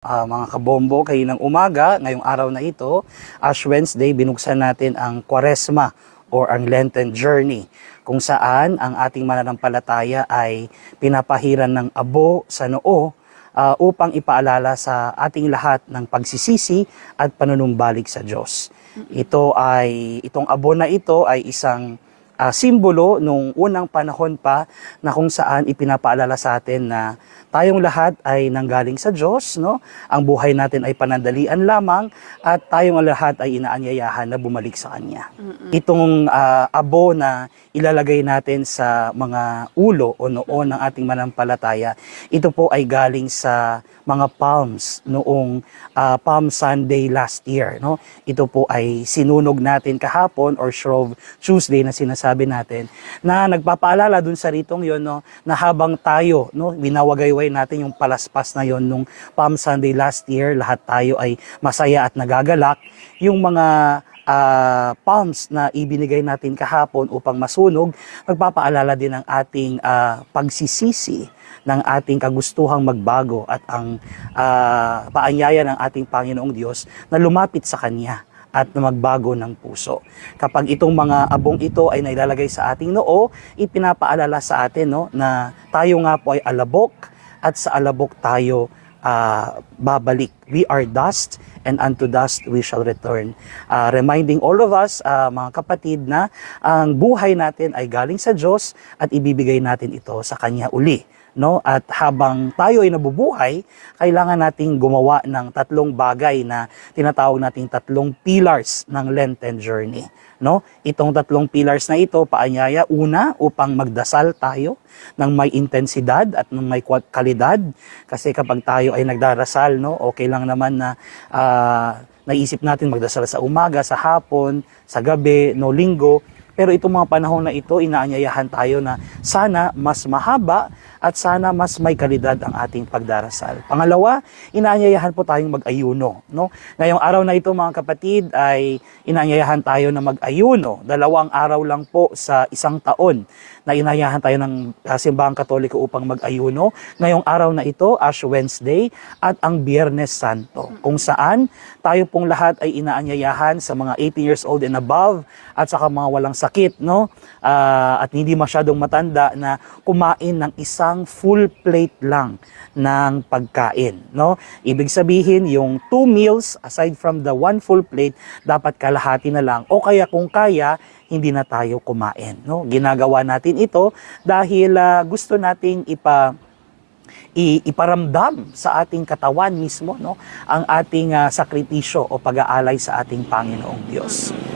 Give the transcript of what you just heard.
Mga kabombo, kaninang umaga, ngayong araw na ito, Ash Wednesday, binuksan natin ang Kwaresma or ang Lenten Journey, kung saan ang ating mananampalataya ay pinapahiran ng abo sa noo upang ipaalala sa ating lahat ng pagsisisi at panunumbalik sa Diyos. Itong abo na ito ay isang simbolo nung unang panahon pa na kung saan ipinapaalala sa atin na tayong lahat ay nanggaling sa Diyos, no? Ang buhay natin ay panandalian lamang at tayong lahat ay inaanyayahan na bumalik sa Kanya. Itong abo na ilalagay natin sa mga ulo o noo ng ating manampalataya, ito po ay galing sa mga palms noong Palm Sunday last year, no? Ito po ay sinunog natin kahapon or Shrove Tuesday na sinasabi natin na nagpapaalala dun sa ritong yon, no, na habang tayo, no, winawagayway natin yung palaspas na yon nung Palm Sunday last year, lahat tayo ay masaya at nagagalak. Yung mga palms na ibinigay natin kahapon upang masunog, nagpapaalala din ng ating pagsisisi, ng ating kagustuhang magbago at ang paanyaya ng ating Panginoong Diyos na lumapit sa Kanya at na magbago ng puso. Kapag itong mga abong ito ay nailalagay sa ating noo, ipinapaalala sa atin, no, na tayo nga po ay alabok at sa alabok tayo babalik. We are dust and unto dust we shall return. Reminding all of us, mga kapatid, na ang buhay natin ay galing sa Diyos at ibibigay natin ito sa Kanya uli. No? At habang tayo ay nabubuhay, kailangan nating gumawa ng tatlong bagay na tinatawag nating tatlong pillars ng Lenten journey. No? Itong tatlong pillars na ito, paanyaya, una, upang magdasal tayo ng may intensidad at ng may kalidad. Kasi kapag tayo ay nagdarasal, no, okay lang naman na naisip natin magdasal sa umaga, sa hapon, sa gabi, no, linggo. Pero itong mga panahon na ito, inaanyayahan tayo na sana mas mahaba at sana mas may kalidad ang ating pagdarasal. Pangalawa, inaanyayahan po tayong mag-ayuno. No? Ngayong araw na ito, mga kapatid, ay inaanyayahan tayo na mag-ayuno. 2 araw lang po sa isang taon na inaanyayahan tayo ng Simbahang Katoliko upang mag-ayuno. Ngayong araw na ito, Ash Wednesday at ang Biyernes Santo, kung saan tayo pong lahat ay inaanyayahan sa mga 18 years old and above at saka mga walang sakit, no? At hindi masyadong matanda na kumain ng isang full plate lang ng pagkain, no? Ibig sabihin, yung 2 meals aside from the 1 full plate, dapat kalahati na lang o kaya kung kaya, hindi na tayo kumain, no? Ginagawa natin ito dahil gusto nating iparamdam sa ating katawan mismo, no, ang ating sakripisyo o pag-aalay sa ating Panginoong Diyos.